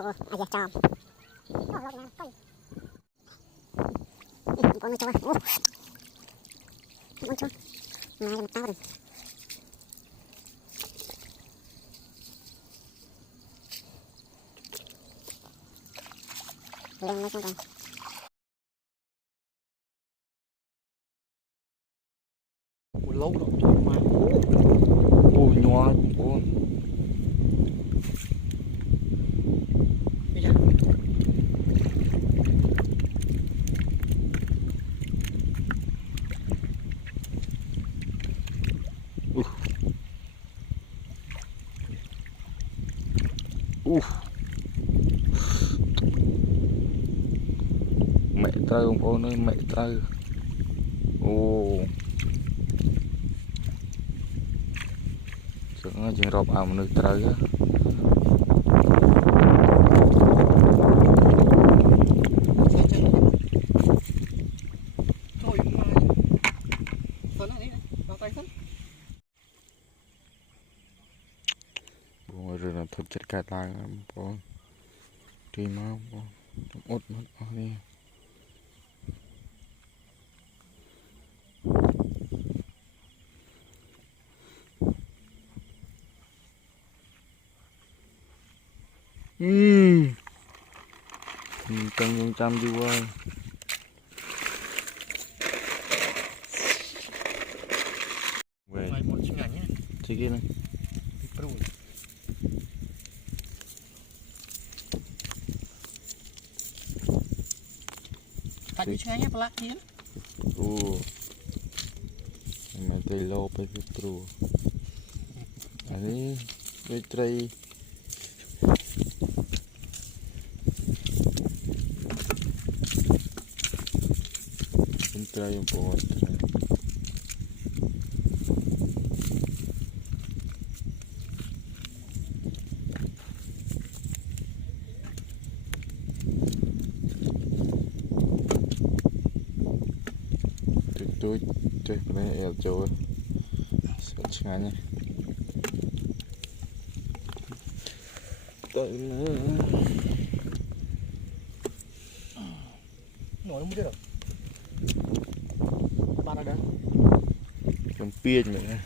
ai da chom con nó cho con cho này làm tao rồi lên nó xong rồi lâu rồi mà ôi nhòa ôi mẹ tao ông ôn ơi mẹ tao ô chẳng chừng rộp ảo nơi tao á rồi là thật chất cài tai bố đi mà bố ốt mất đi cần dùng chăm vui ơi về một chiếc ảnh nhé chiếc kia này Tadi cengahnya pelakir. Mày lôไปตรูอันนี้ไปไตรเป็นไตรอยู่ปอดtôi cái này eo trâu sợ chán nhé tới Nổi không biết rồi. Bạn ở đây. con pia mẹ